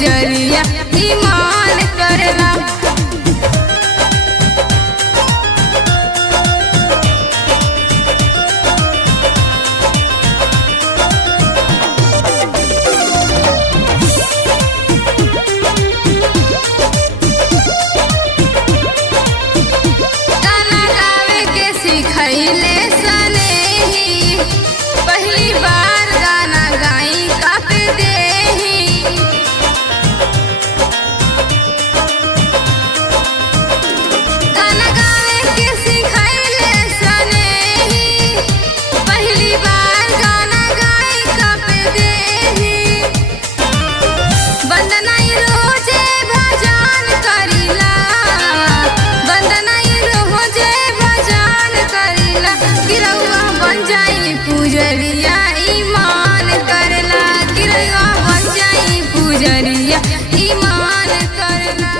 पुजरिया ईमान करला। गाना गावे के सिखैले सनेही, पहली बार गाना गाई काप देही। गाना गावे के सिखैले सनेही, पहली बार गाना गाई काप देही। बंदनाई रोजे भजन करिला, बंदनाई रोजे भजन करिला। गिरौआ बन जाई पुजरिया ईमान करला, गिरौआ बन जाई पुजरिया ईमान करला।